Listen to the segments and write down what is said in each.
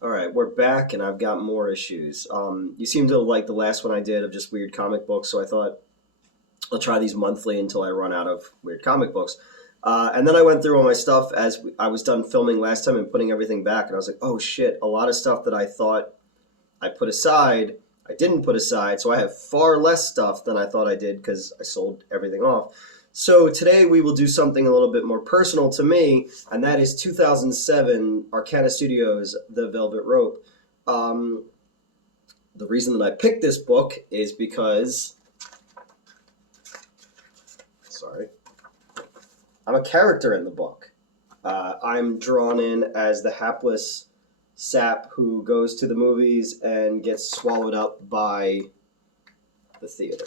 All right, we're back, and I've got more issues. You seem to like the last one I did of just weird comic books, so I thought I'll try these monthly until I run out of weird comic books. And then I went through all my stuff as I was done filming last time and putting everything back, and I was like, oh shit, a lot of stuff that I thought I put aside, I didn't put aside, so I have far less stuff than I thought I did because I sold everything off. So today we will do something a little bit more personal to me, and that is 2007 Arcana Studios, The Velvet Rope. Um, the reason that I picked this book is because, sorry, I'm a character in the book. I'm drawn in as the hapless sap who goes to the movies and gets swallowed up by the theater.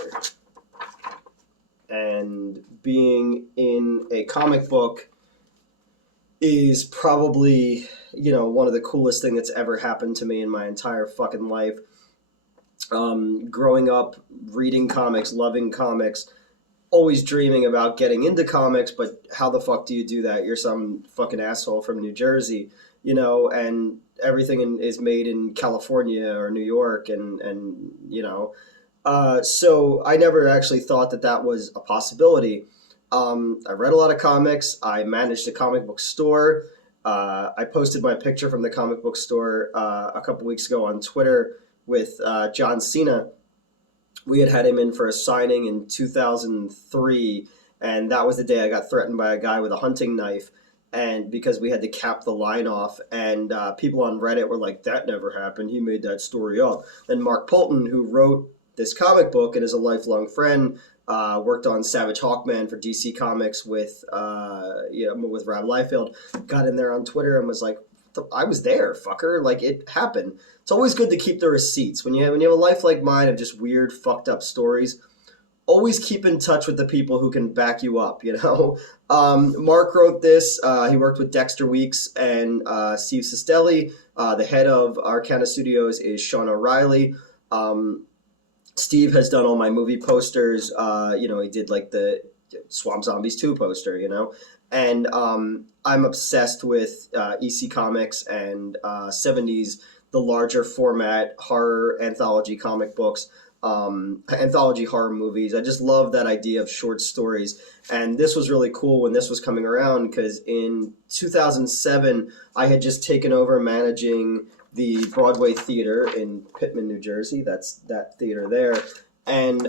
And being in a comic book is probably, one of the coolest thing that's ever happened to me in my entire fucking life. Growing up, reading comics, loving comics, always dreaming about getting into comics, but how the fuck do you do that? You're some fucking asshole from New Jersey, and everything is made in California or New York, so I never actually thought that that was a possibility. I read a lot of comics. I managed a comic book store. I posted my picture from the comic book store a couple weeks ago on Twitter with John Cena. We had him in for a signing in 2003, and that was the day I got threatened by a guy with a hunting knife, and because we had to cap the line off, and people on Reddit were like, that never happened, he made that story up. Then Mark Polton, who wrote this comic book and is a lifelong friend, worked on Savage Hawkman for DC Comics with Rob Liefeld, got in there on Twitter and was like, I was there, fucker. Like, it happened. It's always good to keep the receipts. When you have a life like mine of just weird, fucked up stories, always keep in touch with the people who can back you up, Mark wrote this. He worked with Dexter Weeks and Steve Sistelli. The head of Arcana Studios is Sean O'Reilly. Steve has done all my movie posters. He did like the Swamp Zombies 2 poster, And I'm obsessed with EC Comics and 70s, the larger format horror anthology comic books, anthology horror movies. I just love that idea of short stories. And this was really cool when this was coming around because in 2007, I had just taken over managing the Broadway Theater in Pitman, New Jersey. That's that theater there. And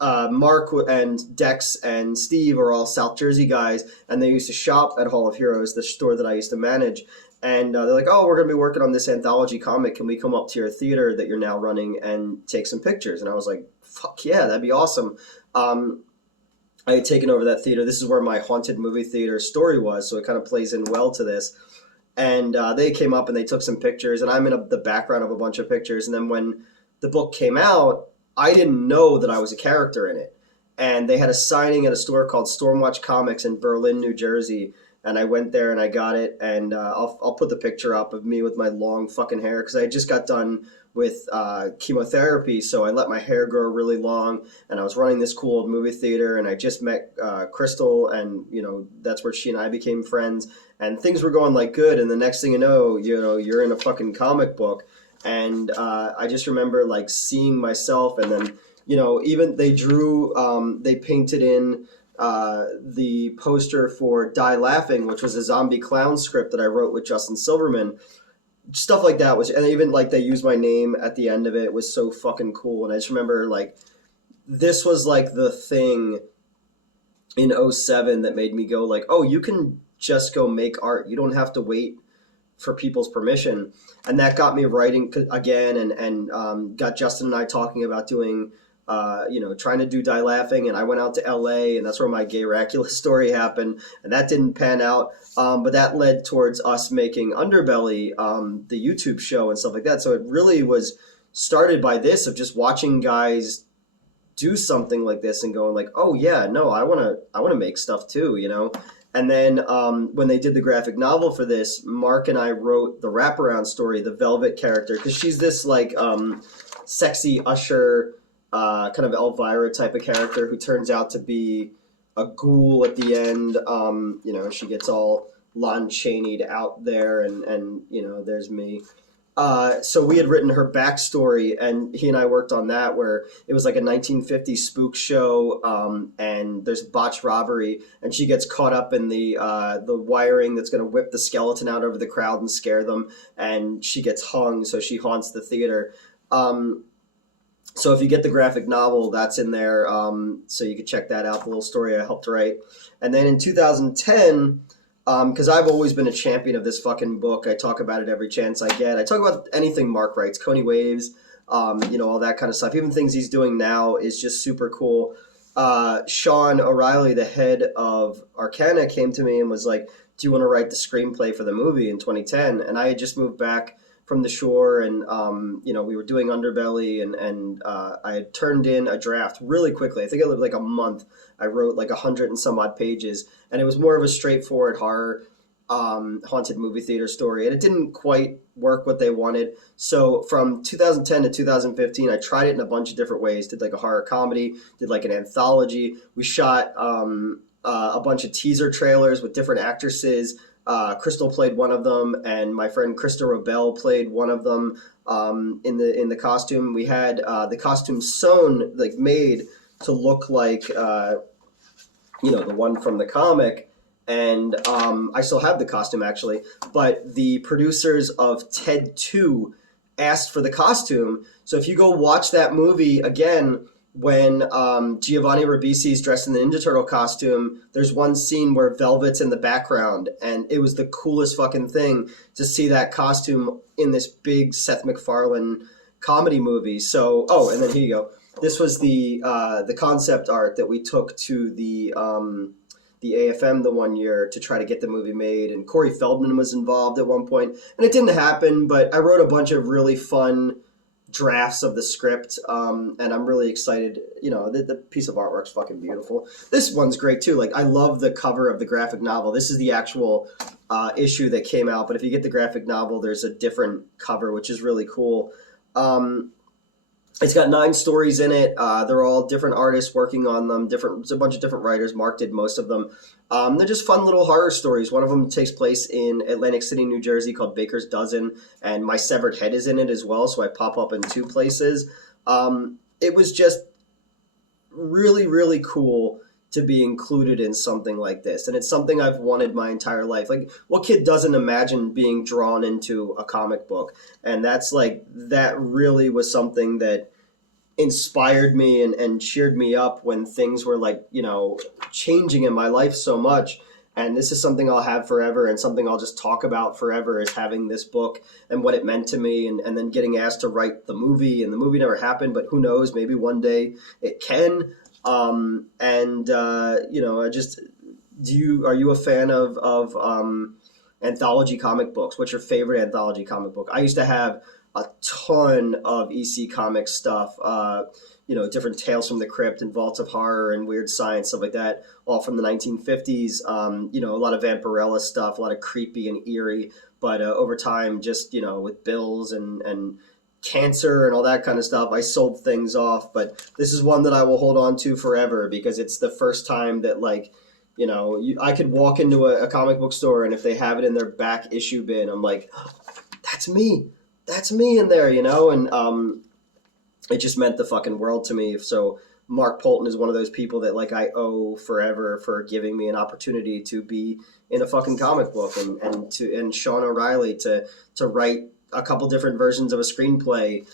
Mark and Dex and Steve are all South Jersey guys, and they used to shop at Hall of Heroes, the store that I used to manage. And they're like, oh, we're going to be working on this anthology comic. Can we come up to your theater that you're now running and take some pictures? And I was like, fuck yeah, that'd be awesome. I had taken over that theater. This is where my haunted movie theater story was, so it kind of plays in well to this. And they came up and they took some pictures, and I'm in the background of a bunch of pictures. And then when the book came out, I didn't know that I was a character in it. And they had a signing at a store called Stormwatch Comics in Berlin, New Jersey. And I went there and I got it. And I'll put the picture up of me with my long fucking hair because I just got done with chemotherapy. So I let my hair grow really long. And I was running this cool old movie theater. And I just met Crystal. And, that's where she and I became friends. And things were going like good. And the next thing you know, you're in a fucking comic book. And I just remember like seeing myself, and then even they painted in the poster for Die Laughing, which was a zombie clown script that I wrote with Justin Silverman. Stuff like that and even like they used my name at the end of it. It was so fucking cool. And I just remember like this was like the thing in '07 that made me go like, oh, you can just go make art. You don't have to wait for people's permission. And that got me writing again, and got Justin and I talking about doing trying to do Die Laughing. And I went out to LA, and that's where my Gay Racula story happened, and that didn't pan out, but that led towards us making Underbelly, the YouTube show and stuff like that. So it really was started by this of just watching guys do something like this and going like, oh yeah, no, I want to make stuff too, And then when they did the graphic novel for this, Mark and I wrote the wraparound story, the Velvet character, because she's this like sexy usher, kind of Elvira type of character who turns out to be a ghoul at the end. She gets all Lon Chaney'd out there, and there's me. So we had written her backstory, and he and I worked on that, where it was like a 1950s spook show, and there's a botched robbery, and she gets caught up in the wiring that's going to whip the skeleton out over the crowd and scare them, and she gets hung, so she haunts the theater. So if you get the graphic novel, that's in there, so you can check that out, the little story I helped write. And then in 2010... because I've always been a champion of this fucking book. I talk about it every chance I get. I talk about anything Mark writes, Coney Waves, all that kind of stuff. Even things he's doing now is just super cool. Sean O'Reilly, the head of Arcana, came to me and was like, do you want to write the screenplay for the movie in 2010? And I had just moved back from the shore, and we were doing Underbelly, and I had turned in a draft really quickly. I think it was like a month. I wrote like 100 and some odd pages, and it was more of a straightforward horror haunted movie theater story, and it didn't quite work what they wanted. So from 2010 to 2015, I tried it in a bunch of different ways. Did like a horror comedy, did like an anthology. We shot a bunch of teaser trailers with different actresses. Crystal played one of them, and my friend Krista Robel played one of them in the costume. We had the costume sewn, like made to look like the one from the comic, and I still have the costume actually. But the producers of Ted 2 asked for the costume, so if you go watch that movie again, when Giovanni Ribisi's dressed in the Ninja Turtle costume, there's one scene where Velvet's in the background, and it was the coolest fucking thing to see that costume in this big Seth MacFarlane comedy movie. So, and then here you go. This was the concept art that we took to the AFM the one year to try to get the movie made, and Corey Feldman was involved at one point, and it didn't happen, but I wrote a bunch of really fun drafts of the script, and I'm really excited. The piece of artwork's fucking beautiful. This one's great too. Like, I love the cover of the graphic novel. This is the actual issue that came out, but if you get the graphic novel, there's a different cover, which is really cool. It's got 9 stories in it. They're all different artists working on them. There's a bunch of different writers. Mark did most of them. They're just fun little horror stories. One of them takes place in Atlantic City, New Jersey, called Baker's Dozen, and my severed head is in it as well, so I pop up in 2 places. It was just really, really cool to be included in something like this, and it's something I've wanted my entire life. Like, what kid doesn't imagine being drawn into a comic book? And that really was something that inspired me and cheered me up when things were changing in my life so much. And this is something I'll have forever, and something I'll just talk about forever, is having this book and what it meant to me, and then getting asked to write the movie, and the movie never happened, but who knows, maybe one day it can. Are you a fan of anthology comic books? What's your favorite anthology comic book? I used to have a ton of EC Comics stuff, different Tales from the Crypt and Vaults of Horror and Weird Science, stuff like that, all from the 1950s. A lot of Vampirella stuff, a lot of creepy and eerie, but over time, just, with bills and cancer and all that kind of stuff, I sold things off. But this is one that I will hold on to forever, because it's the first time that, I could walk into a comic book store, and if they have it in their back issue bin, I'm like, oh, that's me in there, and it just meant the fucking world to me. So Mark Polton is one of those people that I owe forever for giving me an opportunity to be in a fucking comic book, and Sean O'Reilly to write a couple different versions of a screenplay.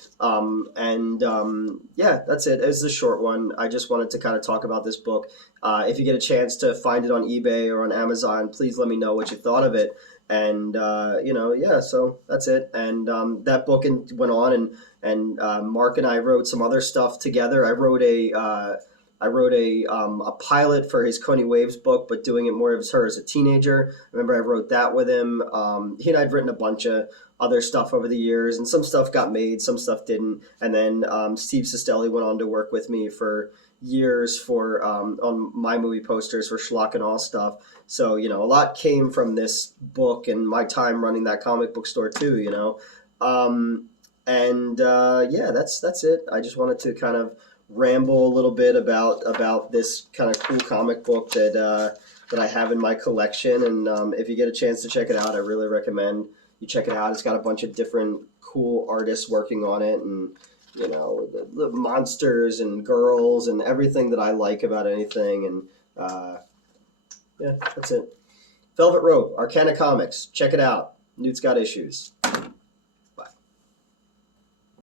That's it. It was a short one. I just wanted to kind of talk about this book. If you get a chance to find it on eBay or on Amazon, please let me know what you thought of it. And, so that's it. And that book went on, and Mark and I wrote some other stuff together. I wrote a pilot for his Coney Waves book, but doing it more of her as a teenager. I remember I wrote that with him. He and I had written a bunch of other stuff over the years, and some stuff got made, some stuff didn't. And then Steve Sestelli went on to work with me for years on my movie posters for Schlock and All stuff. So, a lot came from this book and my time running that comic book store too, that's it. I just wanted to kind of ramble a little bit about this kind of cool comic book that that I have in my collection. And if you get a chance to check it out, I really recommend you check it out. It's got a bunch of different cool artists working on it, and the monsters and girls and everything that I like about anything. And yeah, that's it. Velvet Rope, Arcana Comics. Check it out. NEWTS got issues.